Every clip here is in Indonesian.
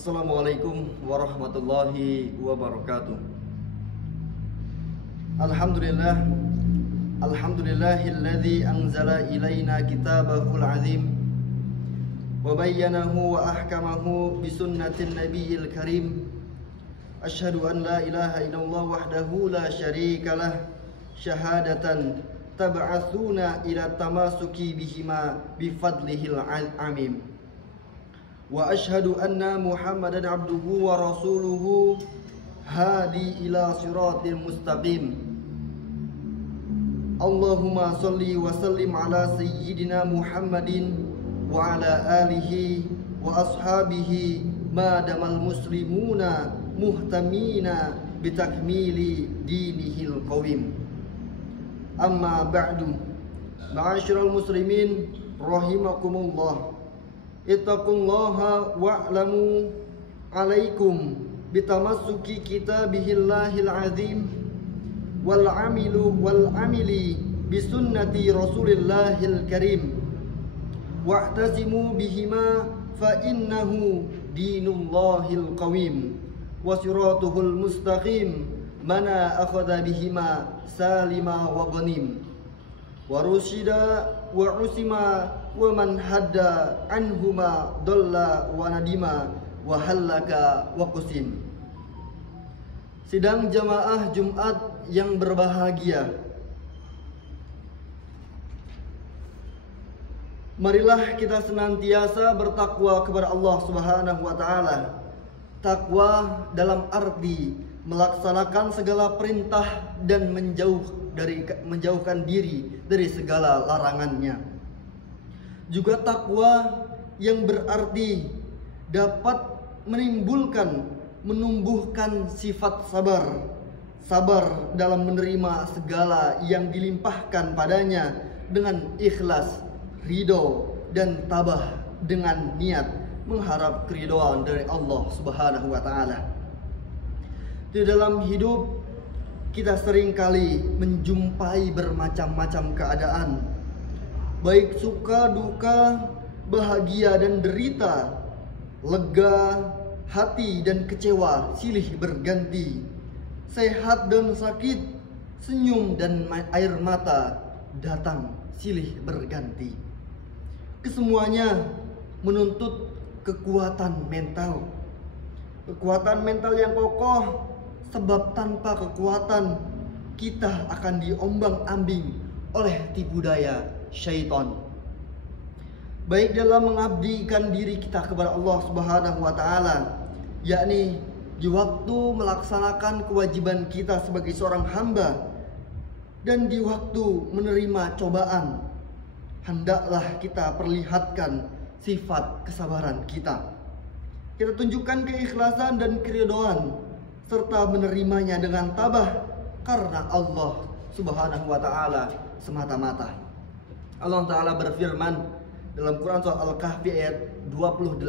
Assalamualaikum warahmatullahi wabarakatuh. Alhamdulillah, alhamdulillahilladzi anzala ilaina kitabahul azim wa bayyanahu wa ahkamahu bi sunnatin nabiyil karim. Asyhadu an la ilaha illallah wahdahu la syarikalah syahadatan tab'atsuna ila tamasuki bihima bifadlihil amim. Wa asyhadu anna Muhammadan abduhu wa rasuluhu hadi ila siratil mustaqim. Allahumma salli wa sallim ala sayyidina Muhammadin wa ala alihi wa ashabihi ma damal muslimuna muhtamina bitakmili dinihil qawim. Amma ba'du, ma'asyiral muslimin rahimakumullah, ittaqullaha wa'lamu alaikum bitamassuki kitabihillahil azim wal amili bisunnati rasulillahil karim wa'tasimu bihima fa innahu dinullahil qawim wa siratuhul mustaqim mana akhadha bihima salima wa ghanim wa rusyida wa usima wa man hadda anhuma dalla wa nadima wa halaka wa qusim. Sidang jamaah Jumat yang berbahagia, marilah kita senantiasa bertakwa kepada Allah Subhanahu wa taala. Takwa dalam arti melaksanakan segala perintah dan menjauhkan diri dari segala larangannya. Juga takwa yang berarti dapat menumbuhkan sifat sabar dalam menerima segala yang dilimpahkan padanya dengan ikhlas, ridho, dan tabah dengan niat mengharap keridhaan dari Allah Subhanahu wa taala. Di dalam hidup kita seringkali menjumpai bermacam-macam keadaan, baik suka duka, bahagia dan derita, lega hati dan kecewa silih berganti, sehat dan sakit, senyum dan air mata datang silih berganti. Kesemuanya menuntut kekuatan mental yang kokoh, sebab tanpa kekuatan kita akan diombang-ambing oleh tipu daya syaitan. Baik dalam mengabdikan diri kita kepada Allah Subhanahu wa taala, yakni di waktu melaksanakan kewajiban kita sebagai seorang hamba, dan di waktu menerima cobaan, hendaklah kita perlihatkan sifat kesabaran kita. Kita tunjukkan keikhlasan dan keridhaan serta menerimanya dengan tabah karena Allah Subhanahu wa taala semata-mata. Allah taala berfirman dalam Quran surah Al-Kahfi ayat 28,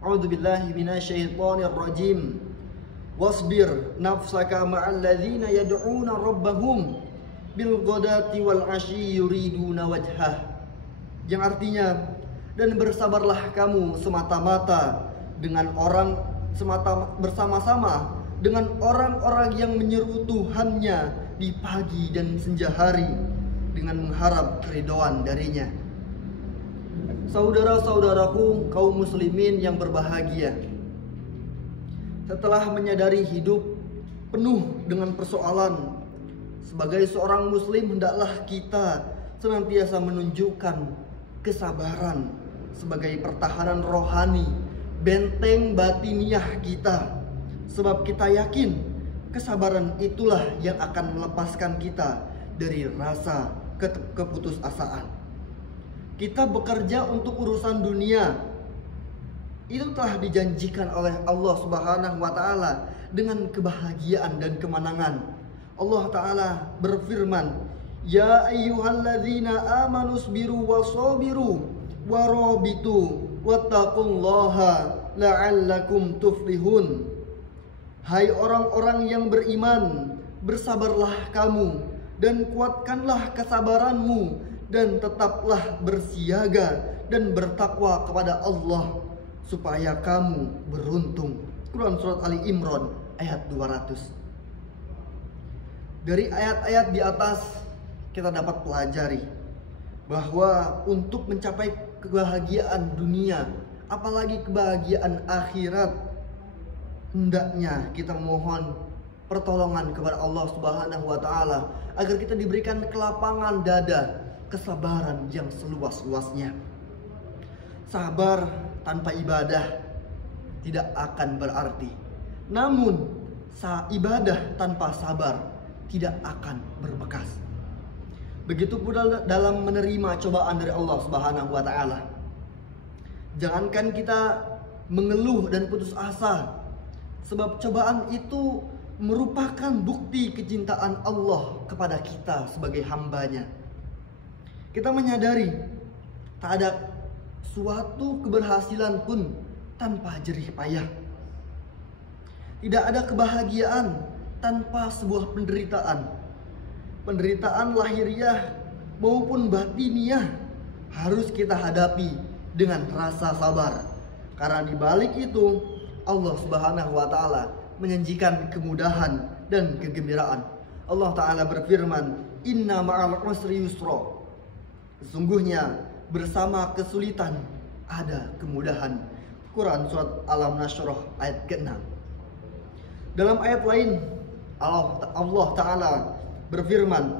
A'udzubillahi minasyaitonir rajim. Wasbir nafsaka ma'al ladzina yad'una rabbahum bil ghadati wal 'ashyi yuriduna wajhah. Yang artinya, dan bersabarlah kamu bersama-sama dengan orang-orang yang menyeru Tuhannya di pagi dan senja hari dengan mengharap keridhaan darinya. Saudara-saudaraku kaum muslimin yang berbahagia, setelah menyadari hidup penuh dengan persoalan, sebagai seorang muslim hendaklah kita senantiasa menunjukkan kesabaran sebagai pertahanan rohani, benteng batiniah kita. Sebab kita yakin kesabaran itulah yang akan melepaskan kita dari rasa keputusasaan. Kita bekerja untuk urusan dunia, itu telah dijanjikan oleh Allah Subhanahu wa taala dengan kebahagiaan dan kemenangan. Allah taala berfirman, ya ayyuhalladzina amanu sabiru wasabiru warabitu wattaqullaha la'allakum tuflihun. Hai orang-orang yang beriman, bersabarlah kamu dan kuatkanlah kesabaranmu, dan tetaplah bersiaga dan bertakwa kepada Allah. supaya kamu beruntung. Quran Surat Ali Imran ayat 200. Dari ayat-ayat di atas kita dapat pelajari bahwa untuk mencapai kebahagiaan dunia, apalagi kebahagiaan akhirat, hendaknya kita mohon pertolongan kepada Allah Subhanahu wa taala agar kita diberikan kelapangan dada, kesabaran yang seluas-luasnya. Sabar tanpa ibadah tidak akan berarti. Namun, ibadah tanpa sabar tidak akan berbekas. Begitu pula dalam menerima cobaan dari Allah Subhanahu wa taala. Jangankan kita mengeluh dan putus asa, sebab cobaan itu merupakan bukti kecintaan Allah kepada kita sebagai hambanya. Kita menyadari tak ada suatu keberhasilan pun tanpa jerih payah. Tidak ada kebahagiaan tanpa sebuah penderitaan. Penderitaan lahiriah maupun batiniah harus kita hadapi dengan rasa sabar. Karena di balik itu Allah Subhanahu wa taala menjanjikan kemudahan dan kegembiraan. Allah taala berfirman, "Inna ma'al usri yusra." Sesungguhnya bersama kesulitan ada kemudahan. Quran Surat Al-Nashrah ayat ke-6. Dalam ayat lain Allah Ta'ala berfirman,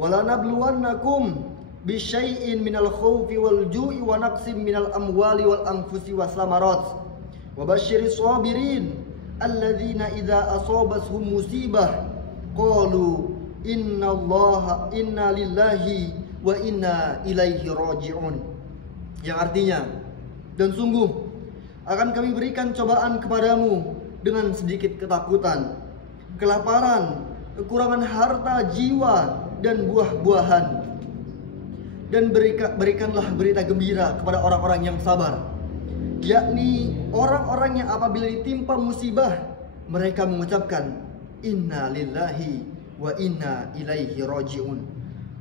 "Wala nabluwannakum bisyai'in minal khawfi wal ju'i wa naqsim minal amwali wal anfusi was samarat wa basyiris sabirin alladzina idza asabatuhum musibah qalu inna lillahi wa inna ilaihi raji'un." Yang artinya, dan sungguh akan kami berikan cobaan kepadamu dengan sedikit ketakutan, kelaparan, kekurangan harta, jiwa, dan buah-buahan. Dan berikanlah berita gembira kepada orang-orang yang sabar, yakni orang-orang yang apabila ditimpa musibah mereka mengucapkan inna lillahi wa inna ilaihi raji'un.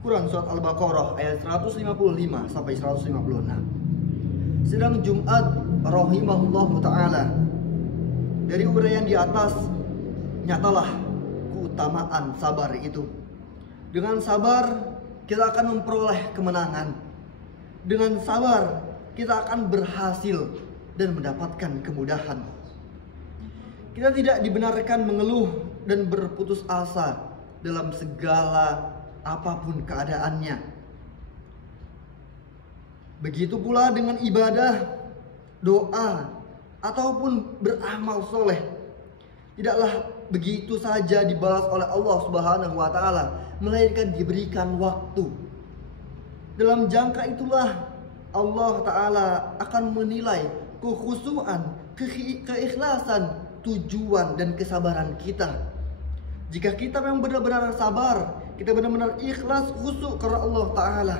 Quran Surat Al-Baqarah ayat 155 sampai 156. Sidang Jumat rahimahullahu ta'ala, dari uraian di atas nyatalah keutamaan sabar itu. Dengan sabar kita akan memperoleh kemenangan. Dengan sabar kita akan berhasil dan mendapatkan kemudahan. Kita tidak dibenarkan mengeluh dan berputus asa dalam segala apapun keadaannya. Begitu pula dengan ibadah, doa, ataupun beramal soleh. Tidaklah begitu saja dibalas oleh Allah Subhanahu wa taala, melainkan diberikan waktu. Dalam jangka itulah Allah taala akan menilai kekhusyuan, keikhlasan, tujuan dan kesabaran kita. Jika kita memang benar-benar sabar, kita benar-benar ikhlas khusyuk karena Allah taala,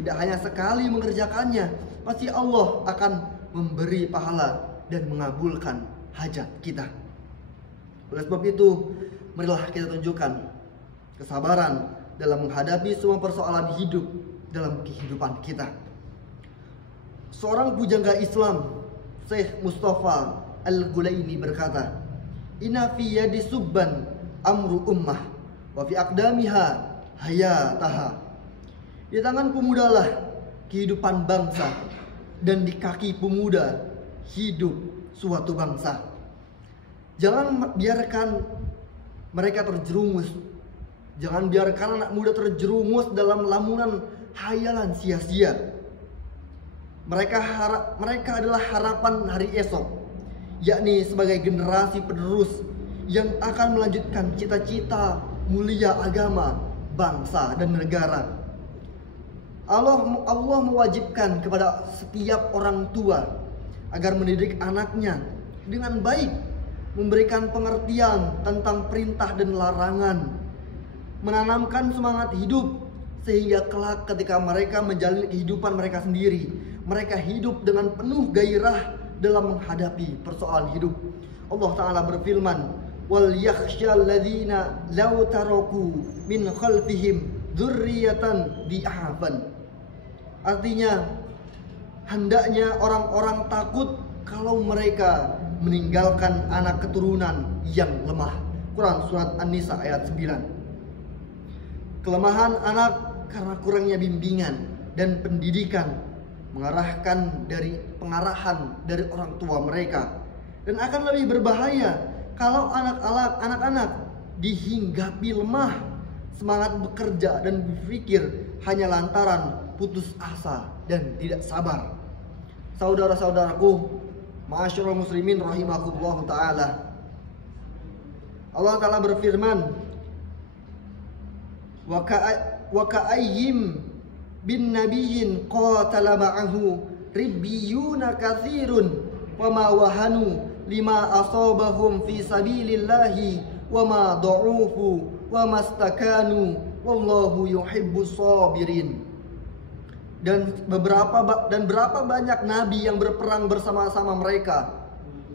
tidak hanya sekali mengerjakannya, pasti Allah akan memberi pahala dan mengabulkan hajat kita. Oleh sebab itu, marilah kita tunjukkan kesabaran dalam menghadapi semua persoalan hidup dalam kehidupan kita. Seorang pujangga Islam, Syekh Mustafa Al-Ghulaini berkata, "Inna fi yadi subban amru ummah wa fi aqdamiha hayataha." Di tangan pemudalah kehidupan bangsa, dan di kaki pemuda hidup suatu bangsa. Jangan biarkan mereka terjerumus. Jangan biarkan anak muda terjerumus dalam lamunan hayalan sia-sia. Mereka adalah harapan hari esok, yakni sebagai generasi penerus yang akan melanjutkan cita-cita mulia agama, bangsa, dan negara. Allah mewajibkan kepada setiap orang tua agar mendidik anaknya dengan baik, memberikan pengertian tentang perintah dan larangan, menanamkan semangat hidup sehingga kelak ketika mereka menjalani kehidupan mereka sendiri, mereka hidup dengan penuh gairah dalam menghadapi persoalan hidup. Allah Ta'ala berfirman, "Wal yakhshal ladzina law taraku min khalfihim dzurriyyatan di'afan." Artinya, hendaknya orang-orang takut kalau mereka meninggalkan anak keturunan yang lemah. Quran surat An-Nisa ayat 9. Kelemahan anak karena kurangnya bimbingan dan pendidikan, pengarahan dari orang tua mereka. Dan akan lebih berbahaya kalau anak-anak dihinggapi lemah, semangat bekerja dan berpikir hanya lantaran putus asa dan tidak sabar. Saudara-saudaraku, ma'asyiral muslimin rahimakumullah ta'ala, Allah Ta'ala berfirman, wa ka'ayyim bin nabiyyin qatala ma'ahu ribbiyuna katsirun wa ma wahanu lima asabahum fi sabilillahi wa ma dha'ufu wa mastakanu wallahu yuhibbus sabirin. Dan berapa banyak nabi yang berperang bersama-sama mereka,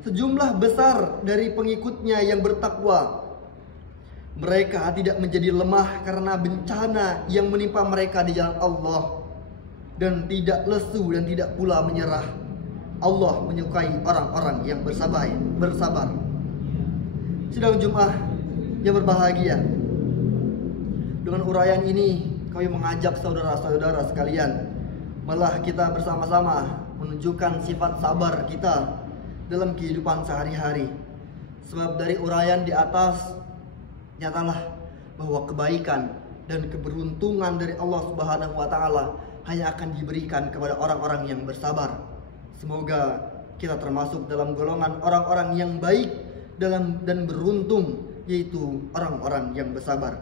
sejumlah besar dari pengikutnya yang bertakwa. Mereka tidak menjadi lemah karena bencana yang menimpa mereka di jalan Allah, dan tidak lesu dan tidak pula menyerah. Allah menyukai orang-orang yang bersabar. Sidang Jumat yang berbahagia, dengan uraian ini kami mengajak saudara-saudara sekalian, malah kita bersama-sama menunjukkan sifat sabar kita dalam kehidupan sehari-hari. Sebab dari uraian di atas, nyatalah bahwa kebaikan dan keberuntungan dari Allah Subhanahu wa Ta'ala hanya akan diberikan kepada orang-orang yang bersabar. Semoga kita termasuk dalam golongan orang-orang yang baik dan beruntung, yaitu orang-orang yang bersabar.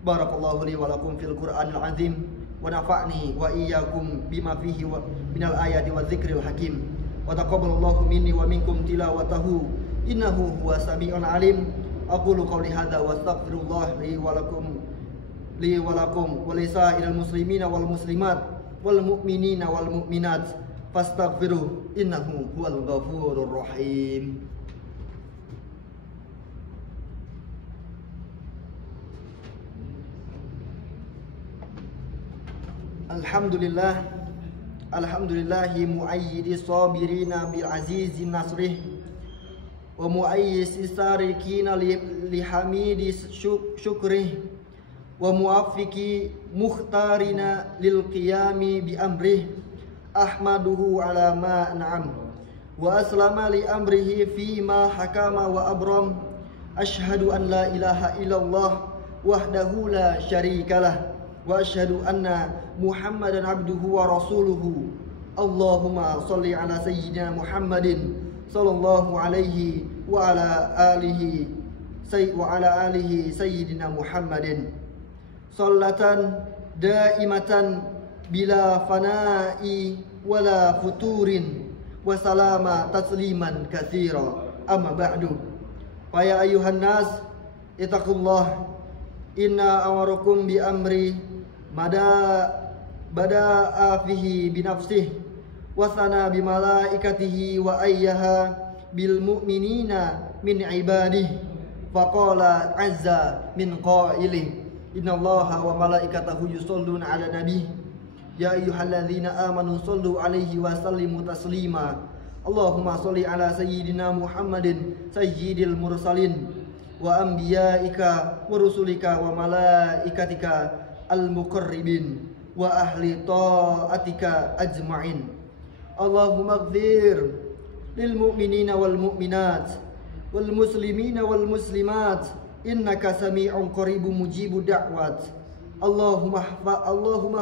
Barakallahu li wa lakum fil Qur'anil azim, wa nafa'ni wa iyyakum bima fihi minal ayati wa dzikril hakim, wa taqabbalallahu minni wa minkum tilawatahu innahu huwas samiul alim. Aqulu qawli hadza wa astaghfirullah li wa lakum wa lisairil muslimina wal muslimat wal mu'minina wal mu'minat fastaghfiruh innahu huwal ghafurur rahim. Alhamdulillahi muayyidi sabirina bil azizi nasrih wa muayyisi sarikina li hamidi syukrih wa muwaffiqi mukhtarina lil qiyami bi amrih ahmaduhu ala ma an'am wa aslama li amrihi fi ma hakama wa abram. Ashhadu an la ilaha illallah wahdahu la syarikalah wa asyhadu anna Muhammadan abduhu wa rasuluhu. Allahumma salli ala sayyidina Muhammadin sallallahu alaihi wa ala alihi sayyidina Muhammadin sallatan daimatan bila fana'i wala futurin wa salama tasliman katsira. Amma ba'du, fa ya ayuhan nas ittaqullah, inna amarakum bi amri bada'a fihi binafsih wa sana bi malaikatihi wa ayyaha bil mu'minina min ibadihi faqala azza min qailih innallaha wa malaikatahu yusholluna 'alan nabi ya ayyuhalladzina amanu shollu 'alaihi wa sallimu taslima. Allahumma sholli 'ala sayyidina Muhammadin sayyidil mursalin wa anbiya'ika wa rusulika wa malaikatika al-muqarribin wa ahli ta'atika ajma'in. Allahumma ighfir lil mu'minina wal mu'minat wal muslimina wal muslimat innaka sami'un qaribun mujibud da'wat. Allahumma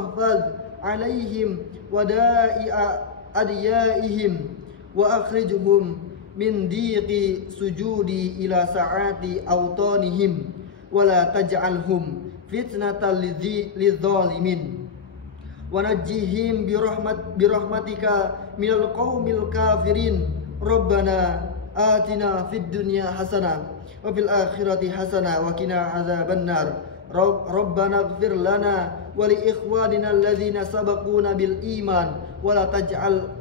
hafaz alaihim wa da'i'a adiyaihim wa akhrijhum min diqi sujudi ila sa'ati awtanihim wa la taj'alhum fitnatan lidzalimin wa najjihim birahmatika minal qaumil kafirin. Rabbana atina fid dunya hasanah wa fil akhirati hasanah wa qina azabannar. Rabbana ighfir lana wa li ikhwanina alladhina sabaquna bil iman wa la taj'al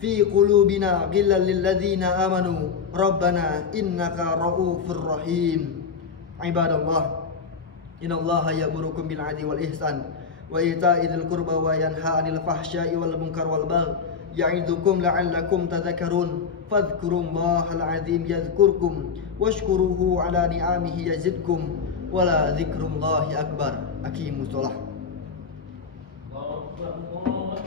fi qulubina ghillan lil ladzina amanu rabbana innaka raufur rahim. Ibadallah, innallaha ya'murukum bil 'adli wal ihsan wa ita'i dzil qurba wa yanha 'anil fahsya'i wal munkar wal baghi يعظكم لعلكم تذكرون فاذكروا الله العظيم يذكركم واشكروه على نعمه يزدكم ولا ذكر الله أكبر. أقيموا الصلاة.